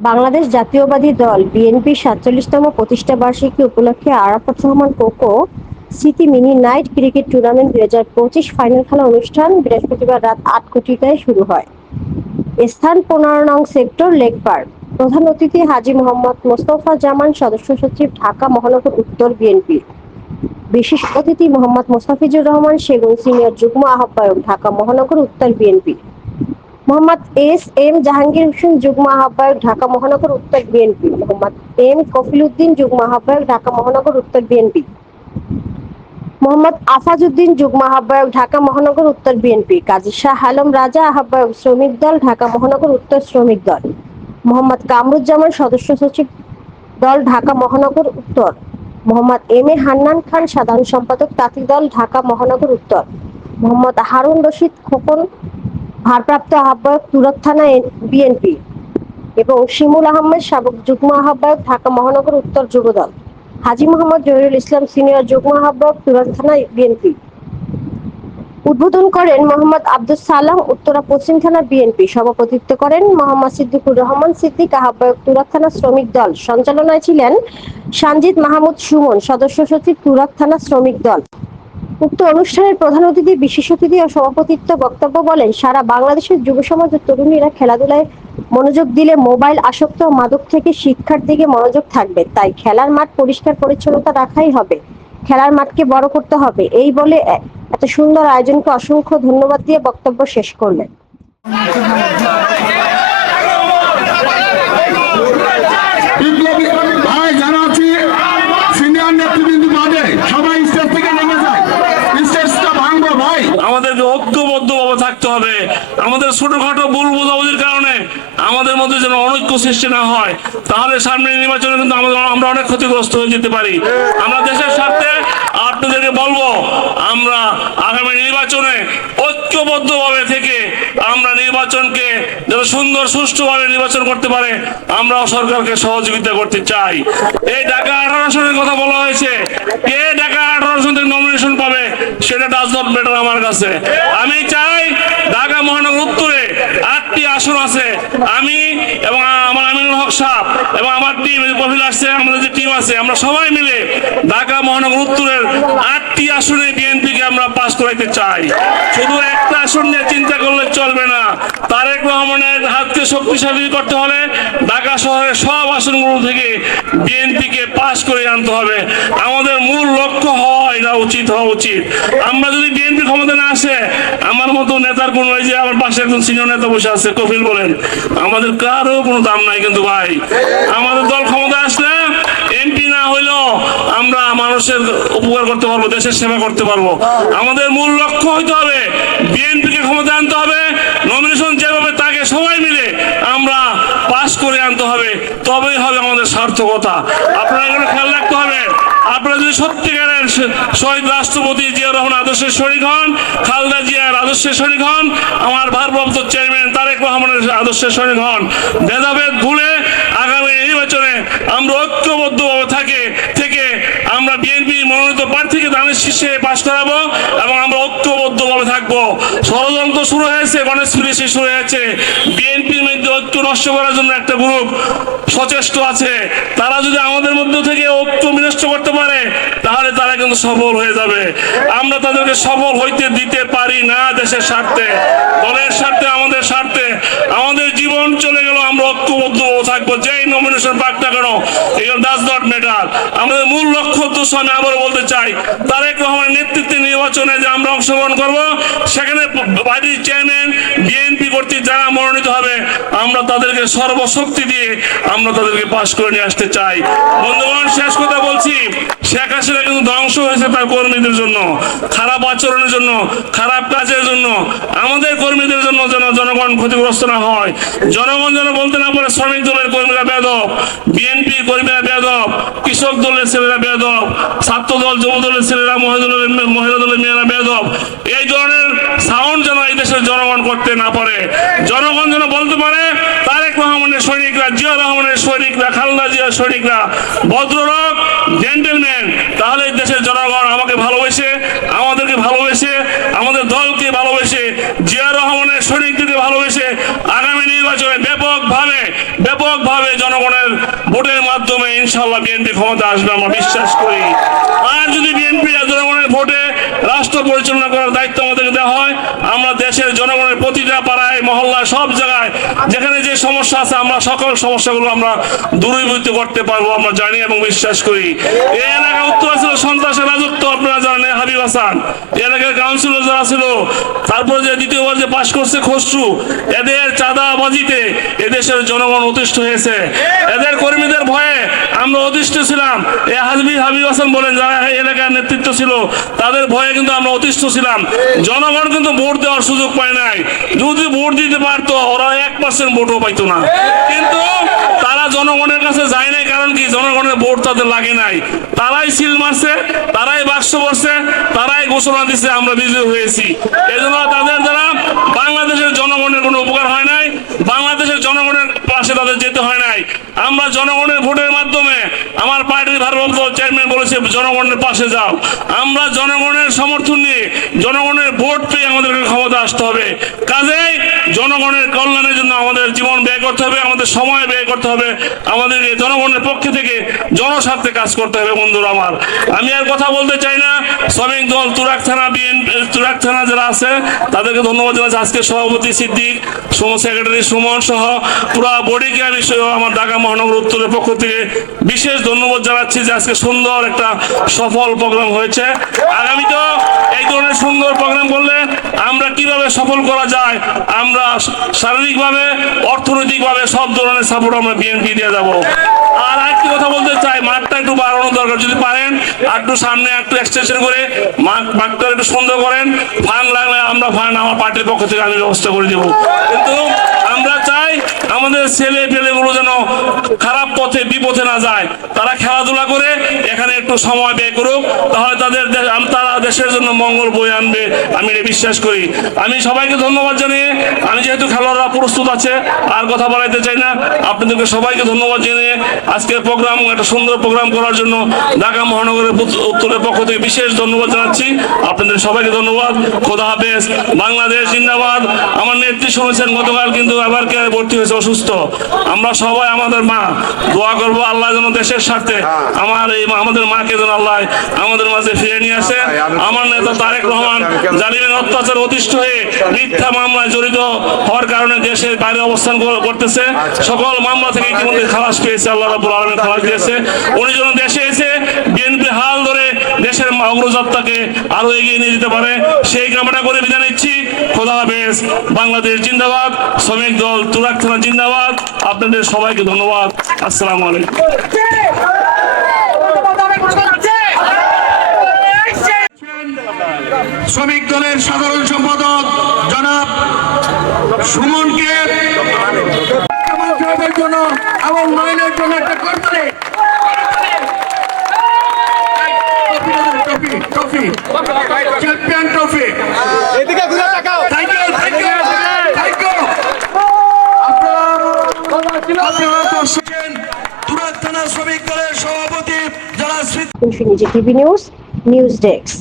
বাংলাদেশ জাতীয়বাদী দল বিএনপির সাতচল্লিশতম প্রতিষ্ঠা বার্ষিকী উপলক্ষে Arafat Rahman Koko city mini night cricket tournament দুই হাজার পঁচিশ ফাইনাল খেলা অনুষ্ঠান বৃহস্পতিবার রাত আট কোটিটায় শুরু হয়। স্থান পনেরো নং সেক্টর লেক পার্ক প্রধান অতিথি হাজি মোহাম্মদ মোস্তফা জামান, সদস্য সচিব ঢাকা মহানগর উত্তর বিএনপি। বিশেষ অতিথি মোহাম্মদ মোস্তাফিজুর রহমান, সেগুন সিনিয়র যুগ্ম আহ্বায়ক ঢাকা মহানগর উত্তর BNP. Mohammad S M Jahangir Hossain, যুগ্ম আহ্বায়ক ঢাকা মহানগর, উত্তর বিএনপি। মোহাম্মদ এম কফিল উদ্দিন যুগ্ম আহ্বায়ক ঢাকা মহানগর, উত্তর বিএনপি। মোহাম্মদ আফাজউদ্দিন, যুগ্ম আহ্বায়ক ঢাকা মহানগর, উত্তর বিএনপি। কাজী শাহ আলম রাজা, আহ্বায়ক শ্রমিক দল ঢাকা মহানগর, উত্তর শ্রমিক দল। মোহাম্মদ কামরুজ্জামান, সদস্য সচিব দল ঢাকা মহানগর, উত্তর। মোহাম্মদ এম এ হান্নান খান, সাধারণ সম্পাদক, তাঁতি দল ঢাকা মহানগর, উত্তর। মোহাম্মদ হারুন রশিদ খোকন ভারপ্রাপ্ত আহ্বায়ক তুরাক থানা বিএনপি এবং শিমুল আহমেদ সাবেক যুগ্ম আহ্বায়ক ঢাকা মহানগর উত্তর যুবদল হাজী মোহাম্মদ জহিরুল ইসলাম সিনিয়র যুগ্ম আহ্বায়ক তুরাক থানা বিএনপি উদ্বোধন করেন মোহাম্মদ আব্দুল সালাম, উত্তরা পশ্চিম থানা বিএনপি সভাপতিত্ব করেন মোহাম্মদ সিদ্দিকুর রহমান সিদ্দিক, আহ্বায়ক তুরাক থানা শ্রমিক দল। সঞ্চালনায় ছিলেন সানজিদ মাহমুদ সুমন, সদস্য সচিব তুরাক থানা শ্রমিক দল। উক্ত অনুষ্ঠানের প্রধান অতিথি, বিশেষ অতিথি ও সভাপতিত্ব বক্তব্য বলেন, সারা বাংলাদেশের যুব সমাজ ও তরুণীরা খেলাধুলায় মনোযোগ দিলে মোবাইল আসক্ত মাদক থেকে শিক্ষার দিকে মনোযোগ থাকবে। তাই খেলার মাঠ পরিষ্কার পরিচ্ছন্নতা রাখাই হবে। খেলার মাঠকে বড় করতে হবে। এই বলে এত সুন্দর আয়োজনকে অসংখ্য ধন্যবাদ দিয়ে বক্তব্য শেষ করলেন বিপ্লবী ভাই যারা আছি সিনিয়র নেতৃবৃন্দ বাদে সবাই স্টেজ থেকে নেমে যায় স্টেজটা ভাঙবো ভাই আমাদেরকে ঐক্যবদ্ধভাবে থাকতে হবে আমাদের ছোটখাটো ভুল বোঝাবুঝির কারণে আমাদের মধ্যে যেন অনৈক্য সৃষ্টি না হয়, তাহলে সামনে নির্বাচনে কিন্তু আমাদের আমরা অনেক ক্ষতিগ্রস্ত হয়ে যেতে পারি। আমরা দেশের স্বার্থে আপনাদেরকে বলব, আমরা আগামী নির্বাচনে ঐক্যবদ্ধভাবে থেকে আমরা নির্বাচনকে যেন সুন্দর, সুষ্ঠুভাবে নির্বাচন করতে পারে, আমরাও সরকারকে সহযোগিতা করতে চাই। এই ঢাকা আঠারো আসনের কথা বলা হয়েছে। কে ঢাকা আঠারো আসন থেকে নমিনেশন পাবে, সেটা ডাজ নট ম্যাটার আমার কাছে। আমি চাই ঢাকা মহানগর উত্তরে আসন আছে। আমি এবং আমার আমিনুল হক সাহ এবং আমার টিম কফিল আসছে, আমাদের যে টিম আছে, আমরা সবাই মিলে ঢাকা মহানগর উত্তরের আটটি আসনে বিএনপিকে আমরা পাশ করাইতে চাই। শুধু একটা আসন নিয়ে চিন্তা করলে চলবে না। তারেক রহমানের হাতকে শক্তিশালী করতে হলে ঢাকা শহরের সব আসনগুলো থেকে বিএনপিকে পাশ করে আনতে হবে। আমাদের মূল লক্ষ্য হওয়া এটা উচিত, হওয়া উচিত। আমরা যদি বিএনপি ক্ষমতা না আসে, আমার মতো নেতার কোনো যে আমার পাশে একজন সিনিয়র নেতা বসে আছে, কপিল বলেন, আমাদের কারও কোনো দাম নাই কিন্তু ভাই। আমাদের দল ক্ষমতা আসলে এমপি না হইলেও আমরা মানুষের উপকার করতে পারব, দেশের সেবা করতে পারব। আমাদের মূল লক্ষ্য হইতে হবে বিএনপিকে ক্ষমতা আনতে হবে নমিনেশন যেভাবে তাকে সবাই মিলে আমরা পাস করে আনতে হবে, তবেই হবে আমাদের সার্থকতা। আপনারা এগুলো খেয়াল রাখতে হবে, আপনারা যদি সত্যিকারের শহীদ রাষ্ট্রপতি জিয়া রহমান আদর্শের শরিক হন, খালদা জিয়ার আদর্শের শরিক হন, আমার ভারপ্রাপ্ত চেয়ারম্যান তারেক রহমানের আদর্শের শরিক হন। ভেদাভেদ ভুলে আগামী নির্বাচনে আমরা ঐক্যবদ্ধভাবে থাকে, থেকে আমরা বিএনপি মনোনীত প্রার্থীকে দানের শীর্ষে পাশ করাবো এবং আমরা ঐক্যবদ্ধভাবে থাকব। ষড়যন্ত্র শুরু হয়েছে, গণেশ পুলিশে শুরু হয়েছে। বিএনপির মধ্যে ঐক্য নষ্ট করার জন্য একটা গ্রুপ সচেষ্ট আছে। তারা যদি আমাদের মধ্যে থেকে ঐক্য বিনষ্ট করতে পারে, তাহলে তারা কিন্তু সফল হয়ে যাবে। আমরা তাদেরকে সফল হইতে দিতে পারি না দেশের স্বার্থে। দলের স্বার্থে, আমাদের স্বার্থে। আমাদের জীবন চলে গেল, আমরা ঐক্যবদ্ধ থাকব। যেই নমিনেশন পাক না কেন ডাজ নট ম্যাটার আমাদের মূল লক্ষ্য উদ্দেশ্য আমি আবার বলতে চাই, তারেক রহমানের নেতৃত্বে নির্বাচনে যে আমরা অংশগ্রহণ করব, সেখানে পার্টির চেয়ারম্যান বিএনপি কর্তৃক যারা মনোনীত হবে, আমরা তাদেরকে সর্বশক্তি দিয়ে আমরা তাদেরকে পাশ করে নিয়ে আসতে চাই। বন্ধুগণ, শেষ কথা বলছি, শেখ হাসিনা কিন্তু ধ্বংস হয়েছে তার কর্মীদের জন্য, খারাপ আচরণের জন্য, খারাপ কাজের জন্য, আমাদের কর্মীদের জন্য যেন জনগণ ক্ষতিগ্রস্ত না হয়। জনগণ যেন বলতে না পারে শ্রমিক দলের কর্মীরা বেদব বিএনপি কর্মীরা বেদব কৃষক দলের ছেলেরা বেদব ছাত্র দল, যুব দলের ছেলেরা, মহিলা মহিলা দলের মেয়েরা বেদব এই ধরনের সাউন্ড যেন এই দেশের জনগণ করতে না পারে। জনগণ যেন বলতে পারে, তারেক রহমানের সৈনিকরা, জিয়া রহমানের সৈনিকরা, খালদা জিয়ার সৈনিকরা, ভদ্রলোক জেন্টেলম্যান তাহলে দেশের জনগণ আমাকে ভালোবেসে আমাদেরকে ভালোবেসে আমাদের দলকে ভালোবেসে জিয়া রহমানের সৈনিকদেরকে ভালোবেসে আগামী নির্বাচনে ব্যাপকভাবে ব্যাপকভাবে জনগণের ভোটের মাধ্যমে ইনশাল্লাহ বিএনপি ক্ষমতা আসবে, আমরা বিশ্বাস করি। আর যদি বিএনপি জনগণের ভোটে রাষ্ট্র পরিচালনা করার দায়িত্ব আমাদেরকে দেওয়া হয়, আমরা দেশের জনগণের প্রতিটা পাড়ায়, মহল্লায়, সব জায়গায়, যেখানে যে সমস্যা আছে, আমরা সকল সমস্যাগুলো আমরা দূরীভূত করতে পারব, আমরা জানি এবং বিশ্বাস করি। এই এলাকা উত্তর ছিল সন্ত্রাসের রাজত্ব, আপনারা জানেন হাবিব হাসান। এলাকার কাউন্সিলর যারা ছিল, তারপর যে দ্বিতীয়বার যে পাশ করছে খসরু, এদের চাঁদাবাজিতে এদেশের জনগণ অতিষ্ঠ হয়েছে। এদের কর্মীদের ভয়ে আমরা অতিষ্ঠ ছিলাম। এ হাজবি হাবিব হাসান বলেন, যারা এলাকার নেতৃত্ব ছিল, তাদের ভয়ে কিন্তু আমরা অতিষ্ঠ ছিলাম। জনগণ কিন্তু ভোট দেওয়ার সুযোগ পায় নাই। যদি ভোট দিতে পারতো, ওরা এক পার্সেন্ট ভোটও পাইতো না। কিন্তু তারা জনগণের কাছে যায় নাই, কারণ কি? জনগণের ভোট তাদের লাগে নাই। তারাই সিল মারছে, তারাই বাক্স করছে তারাই ঘোষণা দিচ্ছে আমরা বিজয়ী হয়েছি। এজন্য তাদের দ্বারা বাংলাদেশের জনগণের কোনো উপকার হয় নাই বাংলাদেশের জনগণের পাশে তাদের যেতে হয় নাই আমরা জনগণের ভোটের মাধ্যমে আমার পার্টির ভারপ্রাপ্ত চেয়ারম্যান বলেছে, জনগণের পাশে যাও। আমরা জনগণের সমর্থন নিয়ে জনগণের ভোট পেয়ে আমাদেরকে ক্ষমতা আসতে হবে। কাজেই জনগণের কল্যাণের জন্য আমাদের জীবন ব্যয় করতে হবে, আমাদের সময় ব্যয় করতে হবে, আমাদেরকে জনগণের পক্ষে থেকে জনস্বার্থে কাজ করতে হবে বন্ধুরা আমার। আমি আর কথা বলতে চাই না, শ্রমিক দল তুরাক থানা বিএনপি তুরাক থানা যারা আছে, তাদেরকে ধন্যবাদ জানাচ্ছি। আজকে সভাপতি সিদ্দিক সম সেক্রেটারি সুমন সহ পুরো বডিকে আমি আমার ঢাকা মহানগর উত্তরের পক্ষ থেকে বিশেষ ধন্যবাদ জানাচ্ছি যে আজকে সুন্দর একটা সফল প্রোগ্রাম হয়েছে। আগামীতেও এই ধরনের সুন্দর প্রোগ্রাম করলে আমরা কীভাবে সফল করা যায়, আমরা শারীরিকভাবে, অর্থনৈতিকভাবে সব ধরনের সাপোর্ট আমরা বিএনপি দিয়ে যাব আর আরেকটি কথা বলতে চাই, মাঠটা একটু বাড়ানো দরকার, যদি পারেন একটু সামনে একটু এক্সটেনশন করে মাঠ- মাঠটা একটু সুন্দর করেন। ফান লাগলে আমরা ফান আমার পার্টির পক্ষ থেকে আমি ব্যবস্থা করে দেবো। কিন্তু আমরা চাই আমাদের ছেলে পেলেগুলো যেন খারাপ পথে, বিপথে না যায়। তারা খেলাধুলা করে, এখানে একটু সময় ব্যয় করুক, তাহলে তাদের তারা দেশের জন্য মঙ্গল বই আনবে, আমি এটা বিশ্বাস করি। আমি সবাইকে ধন্যবাদ জানিয়ে, আমি যেহেতু খেলোয়াড়রা প্রস্তুত আছে, আর কথা বলাইতে চাই না, আপনাদেরকে সবাইকে ধন্যবাদ জানিয়ে আজকের প্রোগ্রাম, একটা সুন্দর প্রোগ্রাম করার জন্য ঢাকা মহানগরের উত্তরের পক্ষ থেকে বিশেষ ধন্যবাদ জানাচ্ছি। আপনাদের সবাইকে ধন্যবাদ। খোদা হাফেজ। বাংলাদেশ জিন্দাবাদ। আমার নেত্রী শুনেছেন গতকাল কিন্তু আবার কে ভর্তি হয়েছে অসুস্থ। আমরা সবাই আমাদের মা দোয়া করব আল্লাহ যেন দেশের স্বার্থে আমার এই আমাদের মাকে যেন আল্লাহ আমাদের মাঝে ফিরে নিয়ে আসে। আমার নেতা তারেক রহমান জালিমের অত্যাচার অতিষ্ঠ হয়ে মিথ্যা মামলায় জড়িত হওয়ার কারণে দেশের বাইরে অবস্থান করতেছে। সকল মামলা থেকে ইতিমধ্যে খালাস পেয়েছে আল্লাহ রাবুল আলমের খালাস দিয়েছে। উনি যেন দেশে এসে বিএনপি হাল অগ্রযাত্রাকে আরও এগিয়ে নিয়ে যেতে পারে। সেই কামনা করে বিদায় নিচ্ছি। খোদা হাফেজ। বাংলাদেশ জিন্দাবাদ। শ্রমিক দল তুরাক থানা জিন্দাবাদ। আপনাদের সবাইকে ধন্যবাদ। আসসালামু শ্রমিক দলের সাধারণ সম্পাদক জনাব সুমনকে জন্য এবং নয়নের জন্য একটা করতে ট্রফি ট্রফি চ্যাম্পিয়ন ট্রফি এদিকে ঘুরে তাকাও। Thank you thank you thank you আপনারা দর্শকেন তুরাক থানা শ্রমিক দলের সভাপতি যারা টিভি নিউজ নিউজ ডেস্ক